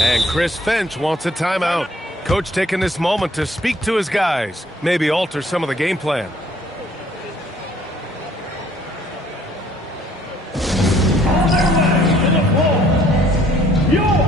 And Chris Finch wants a timeout. Coach taking this moment to speak to his guys, maybe alter some of the game plan. On their way to the floor, your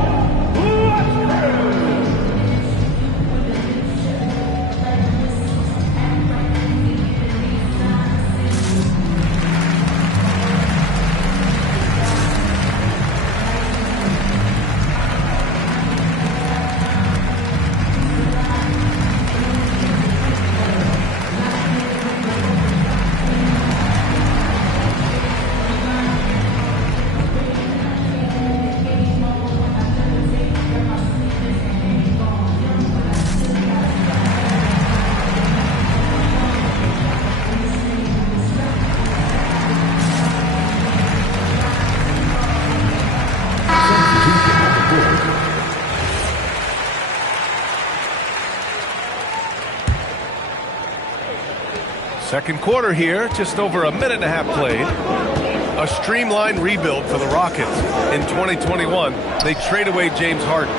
Second quarter here, just over a minute and a half played. A streamlined rebuild for the Rockets. In 2021, they trade away James Harden.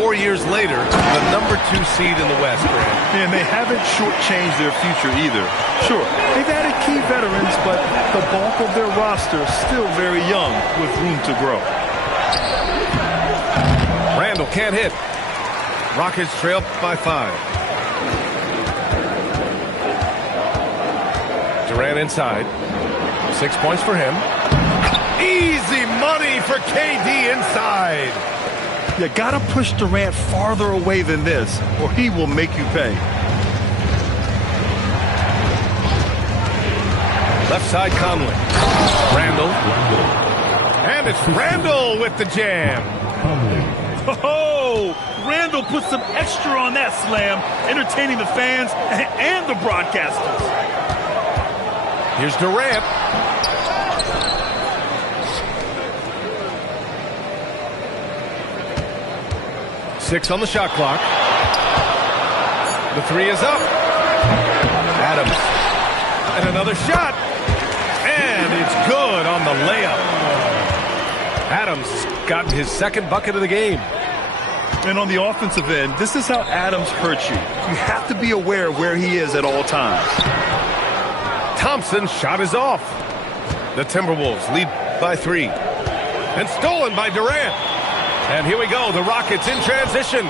4 years later, the number 2 seed in the West, Grant. And they haven't shortchanged their future either. Sure, they've added key veterans, but the bulk of their roster is still very young with room to grow. Randall can't hit. Rockets trail by 5. Durant inside. 6 points for him. Easy money for KD inside. You gotta push Durant farther away than this, or he will make you pay. Left side Conley. Randall. And it's Randall with the jam. Oh, Randall put some extra on that slam, entertaining the fans and the broadcasters. Here's Durant. Six on the shot clock. The three is up. Adams. And another shot. And it's good on the layup. Adams got his second bucket of the game. And on the offensive end, this is how Adams hurts you. You have to be aware of where he is at all times. Thompson's shot is off. The Timberwolves lead by 3. And stolen by Durant. And here we go, the Rockets in transition.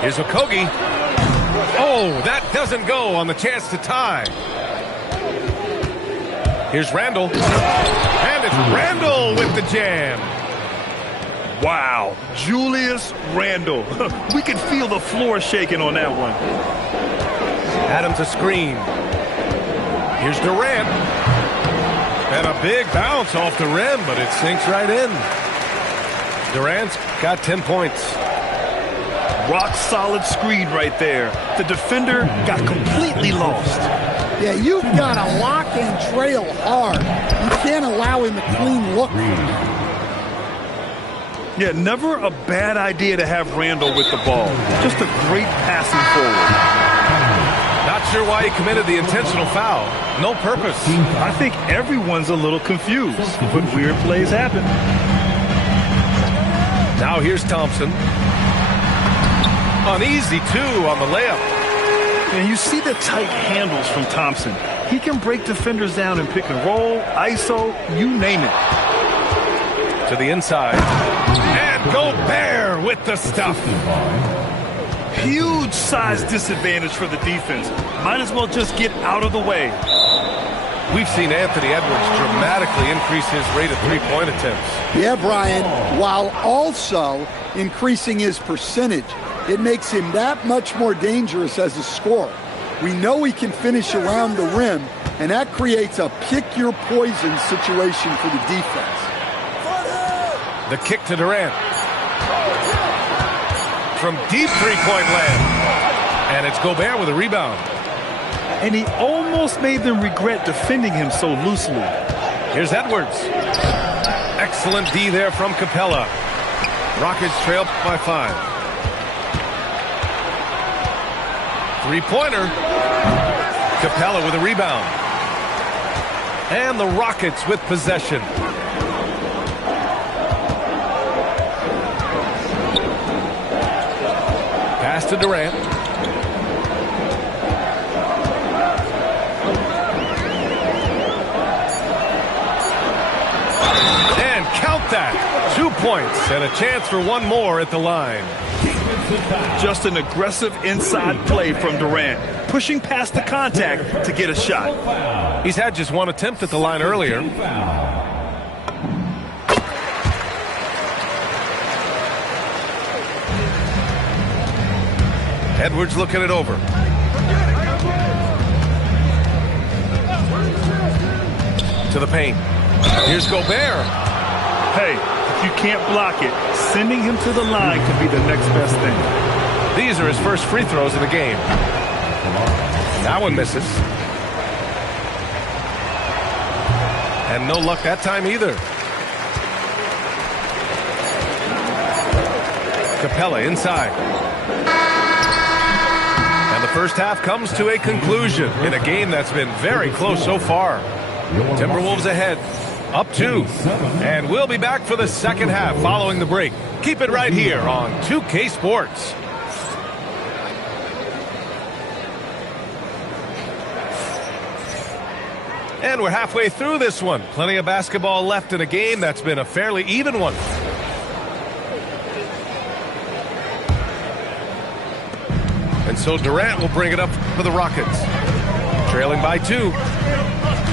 Here's Okogie. Oh, that doesn't go on the chance to tie. Here's Randall. And it's Randall with the jam. Wow, Julius Randall. We could feel the floor shaking on that one. Adams a screen. Here's Durant. And a big bounce off the rim, but it sinks right in. Durant's got 10 points. Rock solid screen right there. The defender got completely lost. Yeah, you've got to lock and trail hard. You can't allow him a clean look. Yeah, never a bad idea to have Randall with the ball. Just a great passing forward. Not sure why he committed the intentional foul. No purpose. I think everyone's a little confused, but weird plays happen. Now here's Thompson. An easy 2 on the layup. And you see the tight handles from Thompson. He can break defenders down in pick and roll, ISO, you name it. To the inside. And Gobert with the stuff. Huge size disadvantage for the defense. Might as well just get out of the way. We've seen Anthony Edwards dramatically increase his rate of three-point attempts. Yeah, Brian, while also increasing his percentage. It makes him that much more dangerous as a scorer. We know he can finish around the rim, and that creates a pick-your-poison situation for the defense. The kick to Durant. From deep three-point land. And it's Gobert with a rebound. And he almost made them regret defending him so loosely. Here's Edwards. Excellent D there from Capella. Rockets trail by 5. Three-pointer. Capella with a rebound. And the Rockets with possession. to Durant. And count that. 2 points and a chance for one more at the line. Just an aggressive inside play from Durant, pushing past the contact to get a shot. He's had just one attempt at the line earlier. Edwards looking it over. To the paint. Here's Gobert. Hey, if you can't block it, sending him to the line could be the next best thing. These are his first free throws of the game. That one misses. And no luck that time either. Capella inside. And the first half comes to a conclusion in a game that's been very close so far. Timberwolves ahead, up 2. And we'll be back for the second half following the break. Keep it right here on 2K Sports. And we're halfway through this one. Plenty of basketball left in a game that's been a fairly even one. And so Durant will bring it up for the Rockets. Trailing by 2.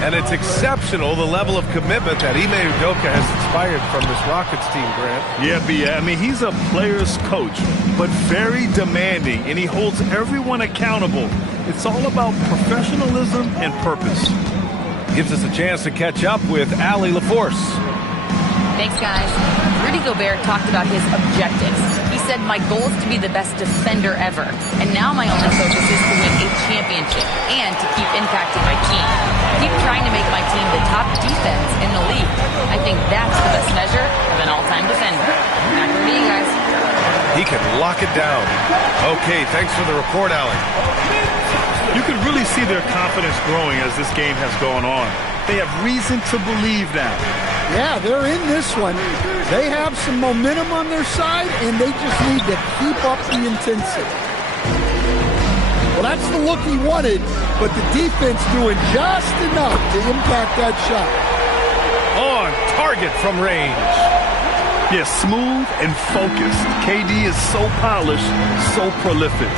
And it's exceptional, the level of commitment that Ime Udoka has inspired from this Rockets team, Grant. Yeah, B. I mean, he's a player's coach, but very demanding, and he holds everyone accountable. It's all about professionalism and purpose. Gives us a chance to catch up with Allie LaForce. Thanks, guys. Rudy Gobert talked about his objectives. He said, my goal is to be the best defender ever. And now my only focus is to win a championship and to keep impacting my team. Keep trying to make my team the top defense in the league. I think that's the best measure of an all-time defender. Back to you guys. He can lock it down. Okay, thanks for the report, Allie. You can really see their confidence growing as this game has gone on. They have reason to believe now. Yeah, they're in this one. They have some momentum on their side, and they just need to keep up the intensity. Well, that's the look he wanted, but the defense doing just enough to impact that shot. On target from range. Yeah, smooth and focused. KD is so polished, so prolific.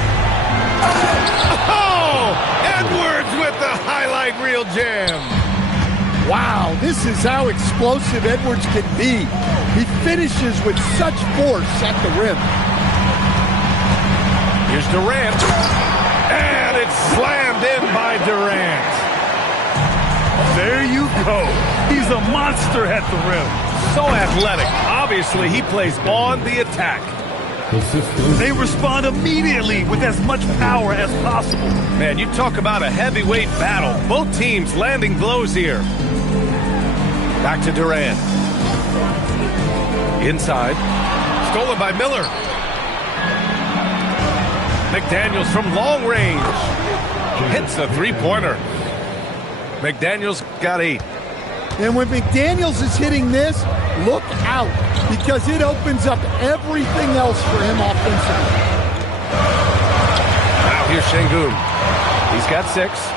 Oh! Edwards with the highlight reel jam. Wow, this is how explosive Edwards can be. He finishes with such force at the rim. Here's Durant. And it's slammed in by Durant. There you go. He's a monster at the rim. So athletic. Obviously, he plays on the attack. They respond immediately with as much power as possible. Man, you talk about a heavyweight battle. Both teams landing blows here. Back to Durant. Inside. Stolen by Miller. McDaniels from long range. Hits the three-pointer. McDaniels got 8. And when McDaniels is hitting this, look out, because it opens up everything else for him offensively. Now here's Şengün. He's got 6.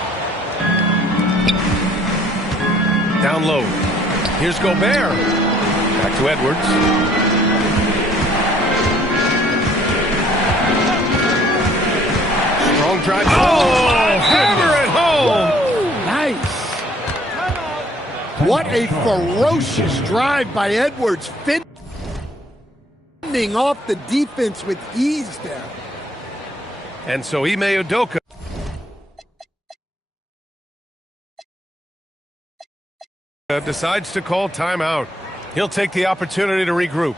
Down low. Here's Gobert. Back to Edwards. Strong drive. Oh, hammer it home. Woo, nice. What a ferocious drive by Edwards, fending off the defense with ease there. And so Ime Udoka decides to call timeout. He'll take the opportunity to regroup.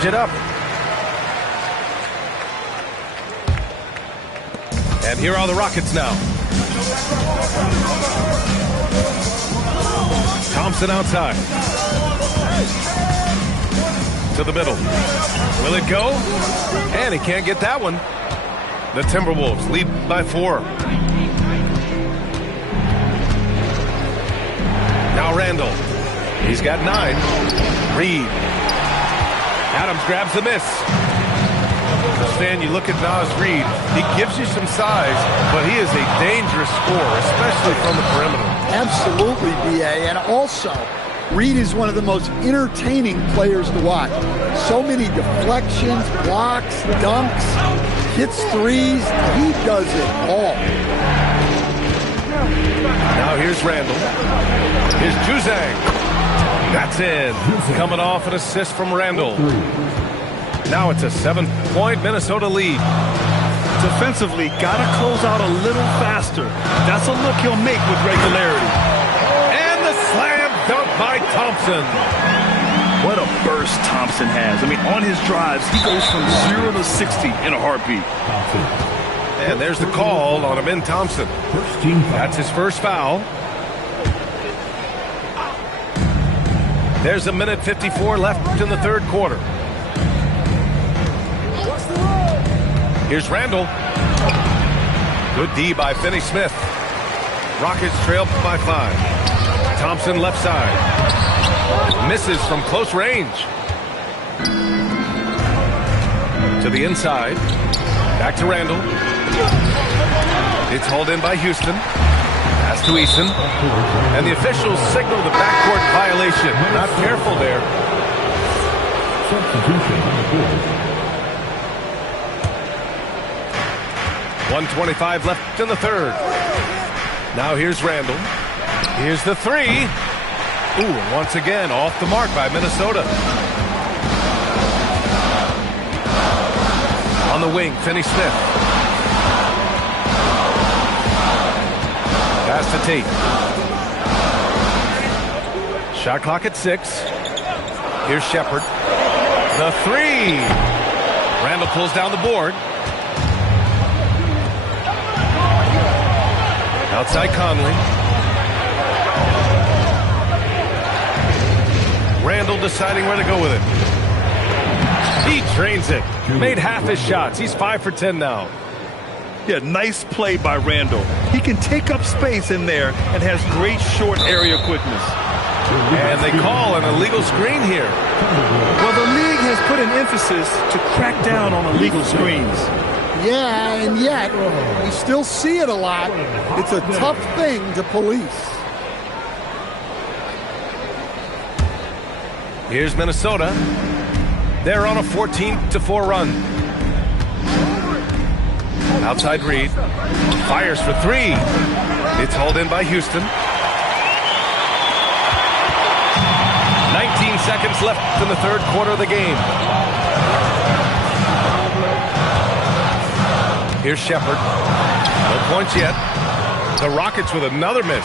change it up. And here are the Rockets now. Thompson outside. To the middle. Will it go? And he can't get that one. The Timberwolves lead by 4. Now Randall. He's got 9. Reed. Adams grabs the miss. Stan, you look at Naz Reed, he gives you some size, but he is a dangerous scorer, especially from the perimeter. Absolutely, B.A. And also, Reed is one of the most entertaining players to watch. So many deflections, blocks, dunks, hits threes. He does it all. Now here's Randall. Here's Juzang. That's in. Coming off an assist from Randall. Now it's a 7-point Minnesota lead. Defensively, got to close out a little faster. That's a look he'll make with regularity. And the slam dunk by Thompson. What a burst Thompson has. I mean, on his drives, he goes from 0 to 60 in a heartbeat. And there's the call on Amin Thompson. That's his first foul. There's a minute 54 left in the third quarter. Here's Randall. Good D by Finney-Smith. Rockets trail by 5. Thompson left side. Misses from close range. To the inside. Back to Randall. It's hauled in by Houston. Pass to Eason. And the officials signal the backcourt violation. Not careful there. Substitution on the board. 1:25 left in the third. Now here's Randall. Here's the 3. Ooh, and once again off the mark by Minnesota. On the wing, Finney-Smith. Pass to Tate. Shot clock at 6. Here's Shepard. The 3. Randall pulls down the board. Outside Conley. Randall deciding where to go with it. He drains it. Made half his shots. He's 5 for 10 now. Yeah, nice play by Randall. He can take up space in there and has great short area quickness. And they call an illegal screen here. Well, the league has put an emphasis to crack down on illegal screens. Yeah, and yet, we still see it a lot. It's a tough thing to police. Here's Minnesota. They're on a 14-4 run. Outside Reed. Fires for 3. It's hauled in by Houston. 19 seconds left in the third quarter of the game. Here's Shepard. No points yet. The Rockets with another miss.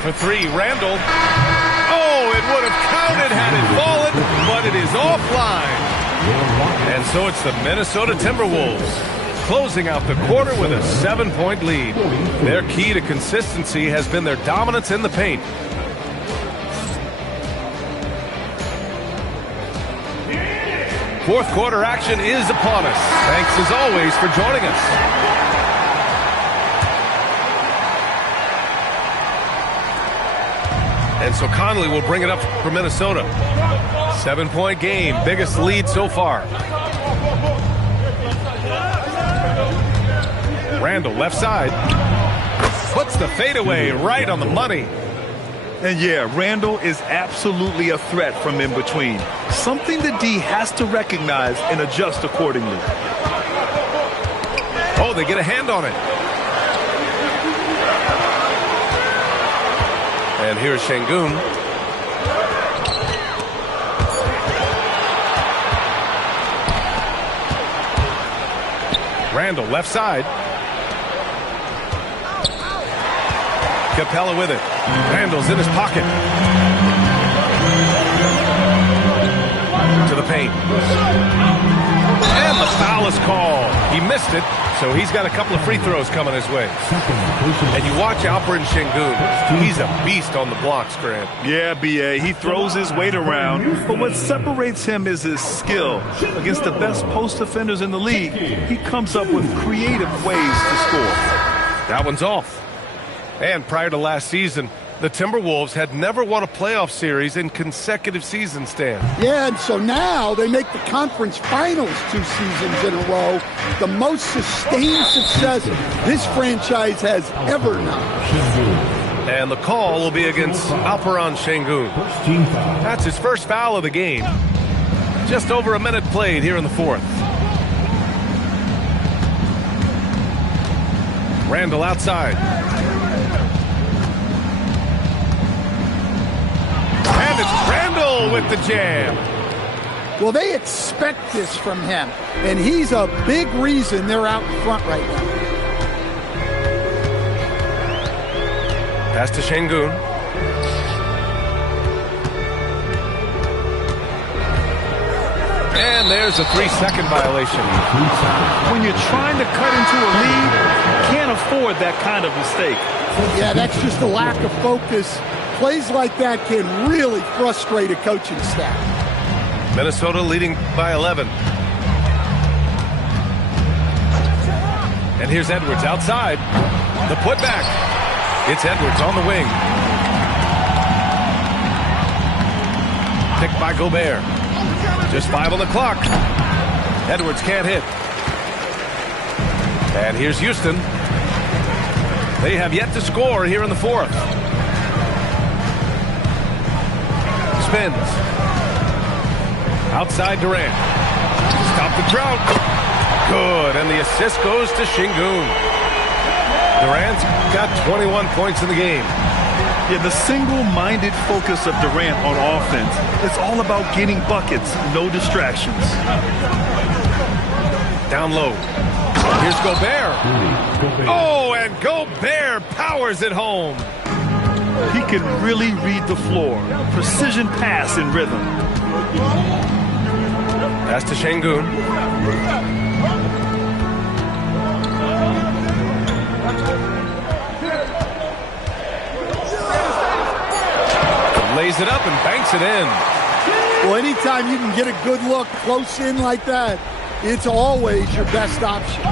For 3, Randall. Oh, it would have counted had it fallen, but it is offline. And so it's the Minnesota Timberwolves closing out the quarter with a 7-point lead. Their key to consistency has been their dominance in the paint. Fourth quarter action is upon us. Thanks as always for joining us. And so Conley will bring it up for Minnesota. 7-point game, biggest lead so far. Randall left side. Puts the fadeaway right on the money. And yeah, Randall is absolutely a threat from in between. Something the D has to recognize and adjust accordingly. Oh, they get a hand on it. And here's Şengün. Randall left side. Capella with it. Randall's in his pocket. paint. And the foul is called. He missed it, so he's got a couple of free throws coming his way. And you watch Alperen Şengün. He's a beast on the blocks, Grant. Yeah, B.A. He throws his weight around, but what separates him is his skill. Against the best post defenders in the league, he comes up with creative ways to score. That one's off. And prior to last season, the Timberwolves had never won a playoff series in consecutive seasons, Stan. Yeah, and so now they make the conference finals 2 seasons in a row. The most sustained success this franchise has ever known. And the call will be against Alperen Şengün. That's his first foul of the game. Just over a minute played here in the fourth. Randall outside. And it's Randall with the jam. Well, they expect this from him, and he's a big reason they're out in front right now. Pass to Şengün. And there's a 3-second violation. When you're trying to cut into a lead, you can't afford that kind of mistake. Yeah, that's just a lack of focus. Plays like that can really frustrate a coaching staff. Minnesota leading by 11. And here's Edwards outside. The putback. It's Edwards on the wing. Picked by Gobert. Just 5 on the clock. Edwards can't hit. And here's Houston. They have yet to score here in the fourth. Spins. Outside Durant. Stop the drought. Good. And the assist goes to Şengün. Durant's got 21 points in the game. Yeah, the single-minded focus of Durant on offense, it's all about getting buckets, no distractions. Down low. Here's Gobert. Oh, and Gobert powers it home. He can really read the floor. Precision pass and rhythm. Pass to Şengün. Lays it up and banks it in. Well, anytime you can get a good look close in like that, it's always your best option.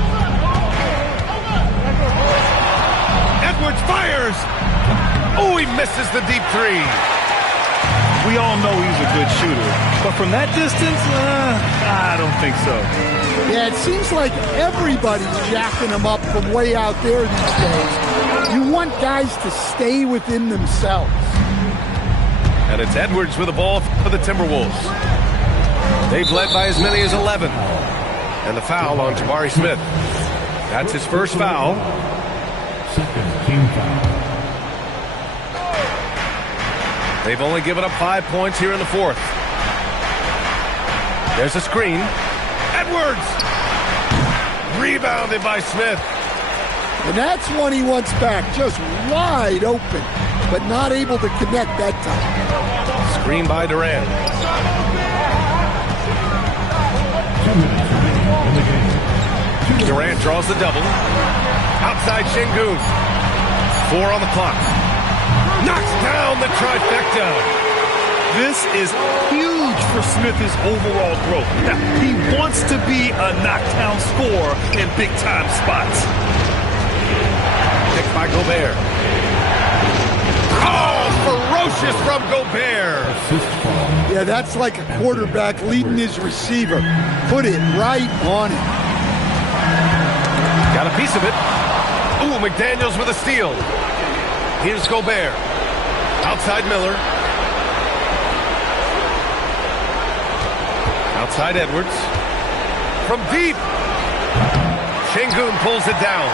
Edwards fires. Oh, he misses the deep three. We all know he's a good shooter, but from that distance, I don't think so. Yeah, it seems like everybody's jacking him up from way out there these days. You want guys to stay within themselves. And it's Edwards with the ball for the Timberwolves. They've led by as many as 11. And the foul on Jabari Smith. That's his first foul. Second team foul. They've only given up 5 points here in the fourth. There's a screen. Edwards! Rebounded by Smith. And that's one he wants back, just wide open, but not able to connect that time. Screen by Durant. 2 minutes remaining in the game. Durant draws the double. Outside Şengün. 4 on the clock. Knocks down the trifecta. This is huge for Smith's overall growth. Now, he wants to be a knockdown scorer in big-time spots. Picked by Gobert. Oh, ferocious from Gobert. Assist foul. Yeah, that's like a quarterback leading his receiver. Put it right on him. Got a piece of it. Ooh, McDaniels with a steal. Here's Gobert. Outside Miller. Outside Edwards. From deep. Şengün pulls it down.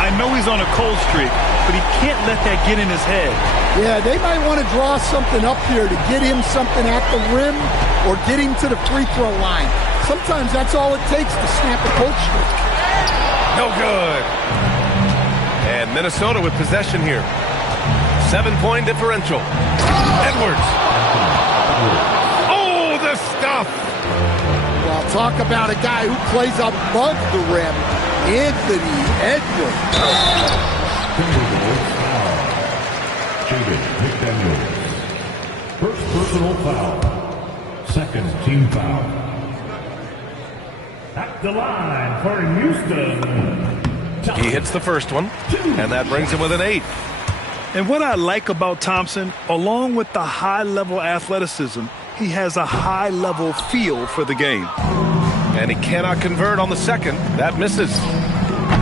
I know he's on a cold streak, but he can't let that get in his head. Yeah, they might want to draw something up here to get him something at the rim or get him to the free throw line. Sometimes that's all it takes to snap a cold streak. No good. And Minnesota with possession here. 7-point differential. Edwards. Oh, the stuff. Talk about a guy who plays above the rim, Anthony Edwards. Timberwolves foul. Jaden McDaniels. First personal foul. Second team foul. At the line for Houston. He hits the first one, and that brings him with an 8. And what I like about Thompson, along with the high-level athleticism, he has a high-level feel for the game. And he cannot convert on the second. That misses.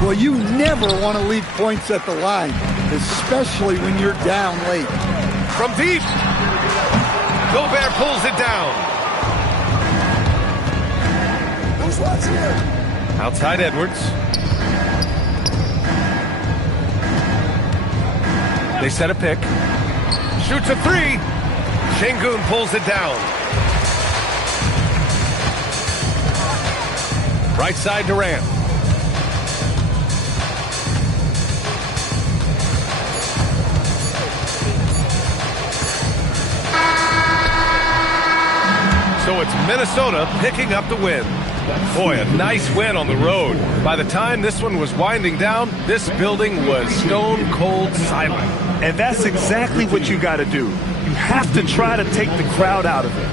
Well, you never want to leave points at the line, especially when you're down late. From deep. Gobert pulls it down. Who's watching here? Outside Edwards. They set a pick. Shoots a 3. Şengün pulls it down. Right side Durant. So it's Minnesota picking up the win. Boy, a nice win on the road. By the time this one was winding down, this building was stone cold silent. And that's exactly what you got to do. You have to try to take the crowd out of it.